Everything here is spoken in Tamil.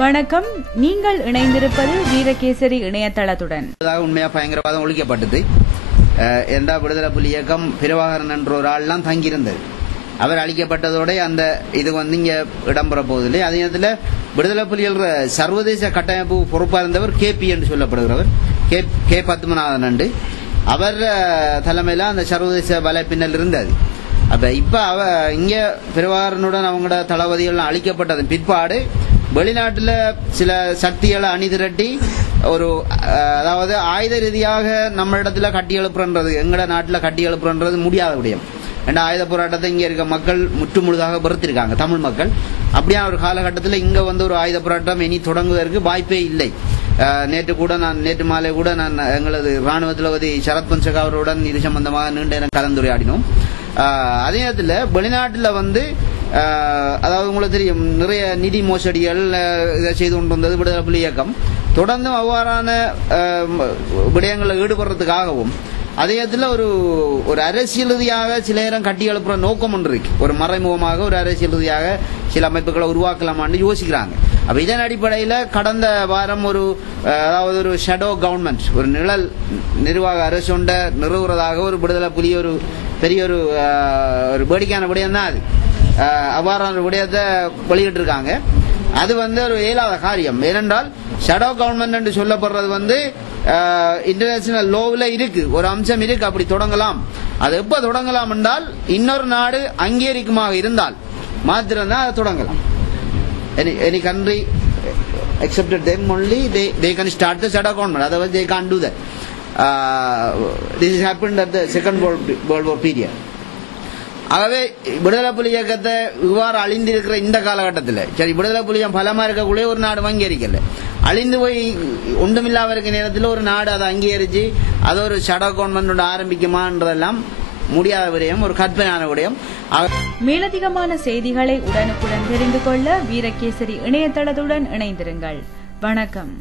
வணக்கம். நீங்கள் இணைந்திருப்பது வீரகேசரி இணையதளத்துடன். உண்மையா பயங்கரவாதம் ஒழிக்கப்பட்டது. எந்த விடுதலை புலி இயக்கம் பிரபாகரன் என்ற ஒரு ஆள்லாம் தங்கியிருந்தது. அவர் அழிக்கப்பட்டதோட அந்த இது இங்க இடம்பெற போவதில்லை. அதே நேரத்தில் விடுதலை புலிகள் சர்வதேச கட்டமைப்பு பொறுப்பாக இருந்தவர் KP என்று சொல்லப்படுகிறவர் கே பத்மநாதன். அவர் தலைமையில அந்த சர்வதேச வலைப்பின்னல் இருந்தது. அப்ப இப்ப இங்க பிரபாகரனுடன் அவங்களோட தளபதிகள் அழிக்கப்பட்டதன் பிற்பாடு வெளிநாட்டுல சில சக்திகளை அணிதிரட்டி ஒரு அதாவது ஆயுத ரீதியாக நம்ம இடத்துல கட்டி எழுப்புறது எங்கட நாட்டுல கட்டி எழுப்புறது முடியாத விடயம். ஆயுத போராட்டத்தை இங்க இருக்க மக்கள் முற்றுமுழுதாக வெறுத்திருக்காங்க, தமிழ் மக்கள். அப்படியா ஒரு காலகட்டத்தில் இங்க ஒரு ஆயுத போராட்டம் இனி தொடங்குவதற்கு வாய்ப்பே இல்லை. நேற்று மாலை கூட நான் எங்களது ராணுவ தளபதி சரத் பொன்சேகா அவருடன் இது சம்பந்தமாக நீண்ட நேரம் கலந்துரையாடினோம். அதே நேரத்தில் வெளிநாட்டில் அதாவது உங்களுக்கு தெரியும், நிறைய நிதி மோசடிகள் இதை செய்து கொண்டு வந்தது விடுதலை புலி இயக்கம். தொடர்ந்து அவ்வாறான விடயங்களில் ஈடுபடுறதுக்காகவும் அதே நேரத்தில் ஒரு அரசியல் ரீதியாக சில நேரம் கட்டி எழுப்புற நோக்கம் ஒன்று இருக்கு. ஒரு மறைமுகமாக ஒரு அரசியல் ரீதியாக சில அமைப்புகளை உருவாக்கலாமான்னு யோசிக்கிறாங்க. அப்ப இதன் அடிப்படையில் கடந்த வாரம் அதாவது ஒரு ஷேடோ கவர்மெண்ட், ஒரு நிழல் நிர்வாக அரசு ஒன்றை நிறுவுறதாக ஒரு விடுதலை புலி ஒரு பெரிய ஒரு வேடிக்கையான விடயம் தான் அது. அவ்வாறான விடயத்தை வெளியிட்டு இருக்காங்க. அது ஒரு இயலாத காரியம். ஏனென்றால் ஷேடோ கவர்மெண்ட் என்று சொல்லப்படுறது இன்டர்நேஷனல் லோவில் இருக்கு, ஒரு அம்சம் இருக்கு. அப்படி தொடங்கலாம். அது எப்ப தொடங்கலாம் என்றால் இன்னொரு நாடு அங்கீகரிக்குமாக இருந்தால் மாத்திரம்தான் அதை தொடங்கலாம். Any country accepted them only they can start the shadow government. Otherwise they can't do that. This has happened at the Second World War period. ஆகவே விடுதலை புலி இயக்கத்தை இவ்வாறு அழிந்திருக்கிற இந்த காலகட்டத்தில் சரி, விடுதலை புலியம் பலமா இருக்கக்கூடிய ஒரு நாடு அங்கீகரிக்கல, அழிந்து போய் ஒன்றுமில்லாம இருக்க நேரத்தில் ஒரு நாடு அதை அங்கீகரிச்சு அது ஒரு ஷேடோ கவர்மெண்ட் ஆரம்பிக்குமான்றதெல்லாம் முடியாத விடயம், ஒரு கற்பனையான விடயம். மேலதிகமான செய்திகளை உடனுக்குடன் தெரிந்து கொள்ள வீரகேசரி இணையதளத்துடன் இணைந்திருங்கள். வணக்கம்.